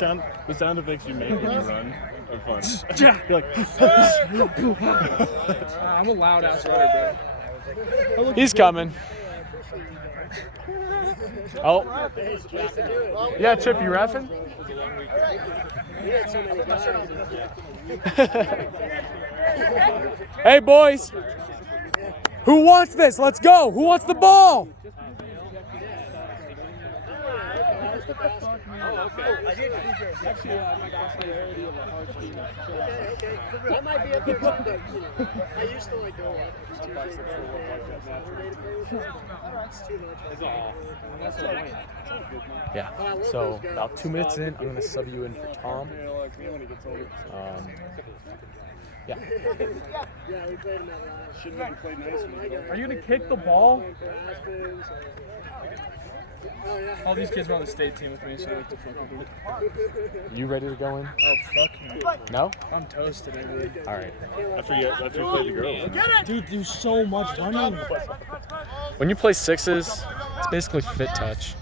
The sound effects you make when you run are fun. You're like, I'm a loud ass runner, bro. He's coming. Oh. Yeah, Chip, you reffing? Hey, boys. Who wants this? Let's go. Who wants the ball? That might be a good one, but I used to like go up. Yeah. So about 2 minutes in, I'm gonna sub you in for Tom. Yeah. Yeah, we played him that last. Shouldn't have played nice. Are you gonna kick the ball? Oh, yeah. All these kids were on the state team with me, so I like to fuck with them. You ready to go in? Oh, fuck no. No? I'm toast today, dude. All right. That's where you play the girls. Dude, do so much running. When you play sixes, it's basically fit touch.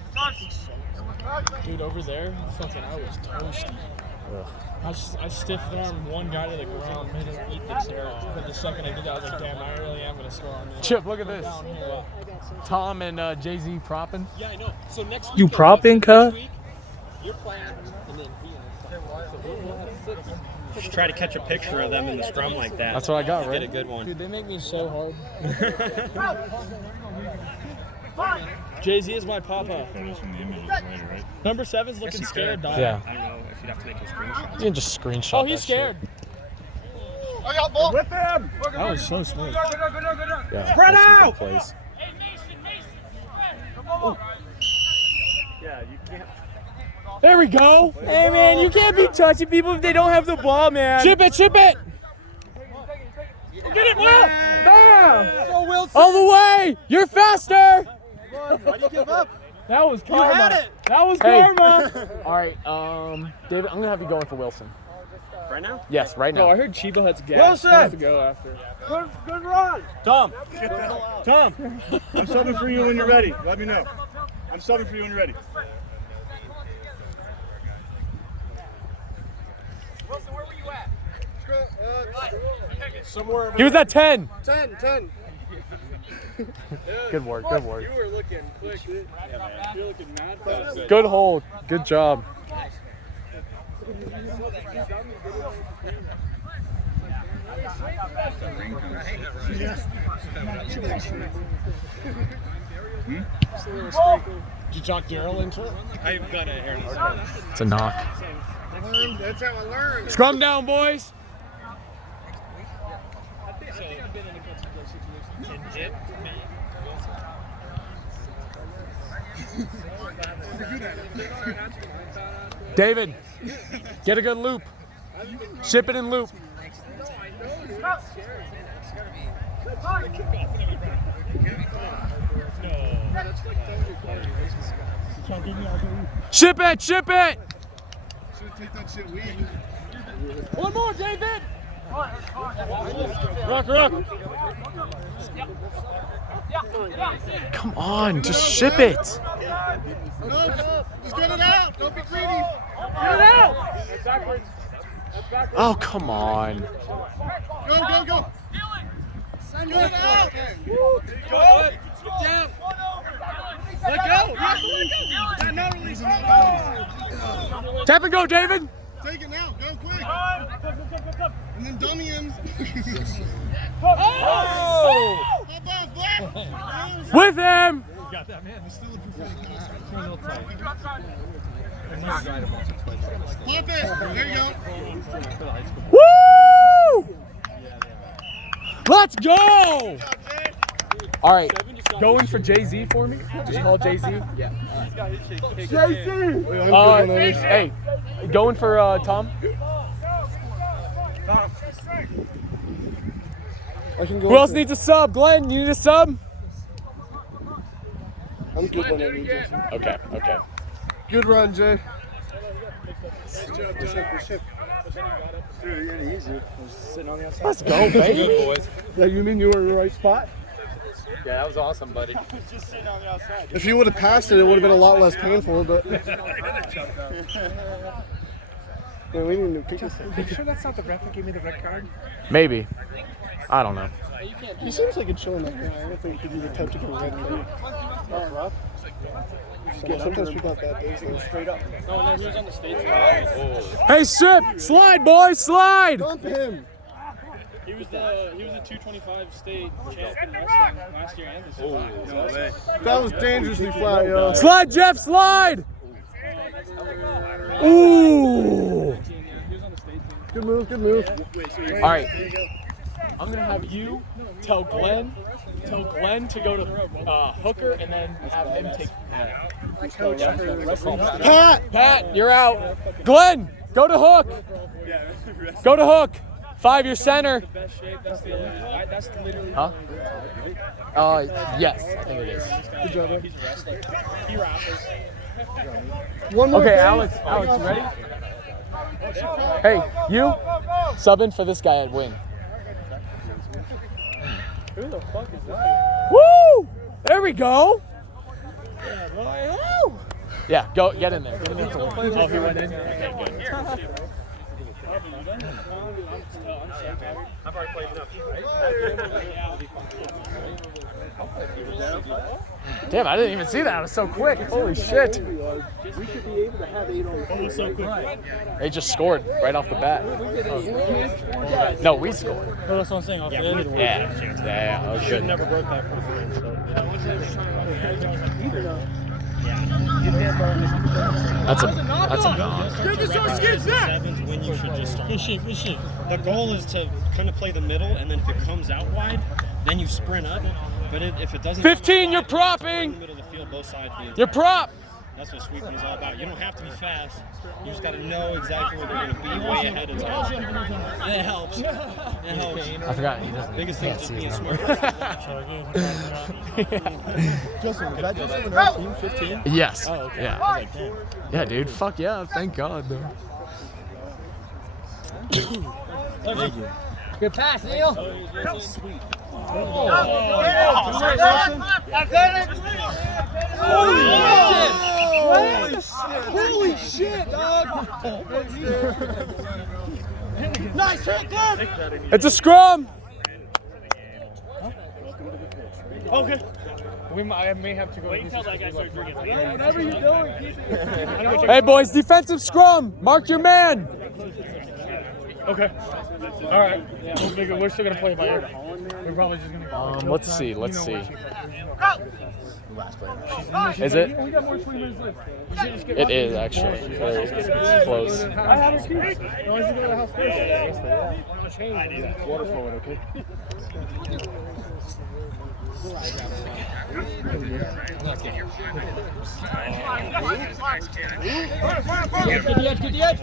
Dude, over there, fucking, I was toasty. I stiffed armed one guy to the ground, made him eat the chair. But the second I did that, I was like, damn, I really am going to score on this. Chip, look at this. Tom and Jay-Z propping. Yeah, I know. So next week, You propping, cuh? you're playing, and then Just try to catch a picture of them in the scrum like that. That's what I got, right? Get a good one. Dude, they make me so hard. Jay-Z is my papa. Number 7's looking scared, dog. Yeah. I don't know if you'd have to make a screenshot. You can just screenshot. Oh, he's that shit. scared. With them! That was so smooth. Yeah, Spread that's a out! good place. Yeah, you can't. There we go. Hey, man, you can't be touching people if they don't have the ball, man. Chip it, chip it. Get it, Will! Bam! All the way. You're faster. Why'd you give up? That was karma. had it. That was Hey. karma. All right, David, I'm gonna have you going for Wilson. Right now? Yes, right Oh, I now. heard Chiba Hut's gas. Wilson! He has to go after. Good run! Tom, Tom, I'm subbing for you when you're ready. Let me know. I'm subbing for you when you're ready. Wilson, where were you at? Somewhere. He was at 10. 10. Good work, good work. You were looking quick, dude. You're looking mad fast. Good hold. Good job. Did you talk Daryl into it? I've got a hair. It's a knock. That's how I learned. Scrum down, boys. David, get a good loop. Ship it in loop. Ship it, ship it. Take that shit weak. One more, David! Rock. Come on, just ship it. No, just get it out. Don't be greedy. Get it out! That's backwards. Oh, come on. Go. Send it out. Good. Get down. Let go. Yeah, no release. Tap and go, David. Take it now. Go quick. And then dummy him. Oh! Hop off, Black. With him. Got that, man. Still a perfect Pop it. There you go. Woo! Let's go. All right, going for Jay-Z for me. Just call Jay-Z. Yeah. Jay-Z. Hey, going for Tom. Who else needs a sub? Glenn, you need a sub? I'm good whenever you do. Okay. Good run, Jay. Let's go, baby. Yeah, you mean you were in the right spot? Yeah, that was awesome, buddy. If you would have passed it, it would have been a lot less painful, but Man, we need to pick this Are you sure that's not the ref that gave me the red card? Maybe. I don't know. He seems like a chill enough guy. I don't think he'd even touch a red card. Rough. Yeah, sometimes people have bad days though. Straight up. No, he was on the stage. Hey, Strip! Slide, boys! Slide! Dump him. He was the 225 state champ in wrestling last year and this year. That was dangerously flat, yo. Slide, Jeff! Slide! Ooh! Good move, good move. All right. I'm going to have you tell Glenn to go to Hooker and then have him take Pat, you're out. Glenn, go to Hook. Go to Hook. 5, your center. That's literally. Huh? Yes, I think it is. Good job, man. He's a wrestler. He rappers. One more Okay, thing. Alex, you ready? Hey, you sub in for this guy at win. Who the fuck is that? Woo! There we go. Yeah, go get in there. Get in there for win. Oh, he went in. Okay, good. I've already played enough. Damn, I didn't even see that. It was so quick. Holy shit. We should be able to have 8 on the Almost so quick. They just scored right off the bat. No, we scored. Oh, that's what I'm saying. Off the end. Yeah, that was good. Never broke that first win, so. That's a knock. Seventh when you should just start. The goal is to kind of play the middle, and then if it comes out wide, then you sprint up. But if it doesn't, 15, you're in propping. the middle of the field, both sides. Your prop. That's what sweeping is all about. You don't have to be fast. You just got to know exactly where they're going to be way ahead of time. And it helps. It helps. I forgot he doesn't. Biggest thing is just being smart. Justin, was that Justin in our team? 15? Yes. Oh, okay. Yeah. I was like, damn. Yeah, dude. Fuck yeah. Thank God, though. Good pass, Neil. Holy shit, dog! Nice hit, Glenn! It's a scrum. Okay. I may have to go. Wait until that guy starts drinking. Whatever you're doing, keep it. Hey, boys. Defensive scrum. Mark your man. Okay. All right. We're still gonna play by ear. We're probably just gonna. Let's see. Let's see. Is We it? got more 20 minutes left. It is actually. It's close. I had her keys. No, I used to go to the house first. Water forward, okay? Get the edge.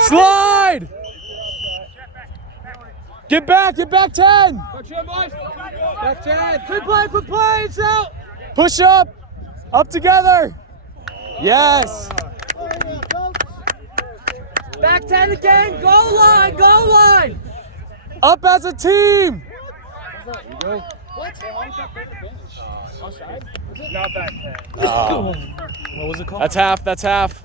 Slide. Get back 10. Back 10. Quick play, it's out. Push up together. Yes. Back 10 again. Goal line. Up as a team. Not back 10. What was it called? That's half.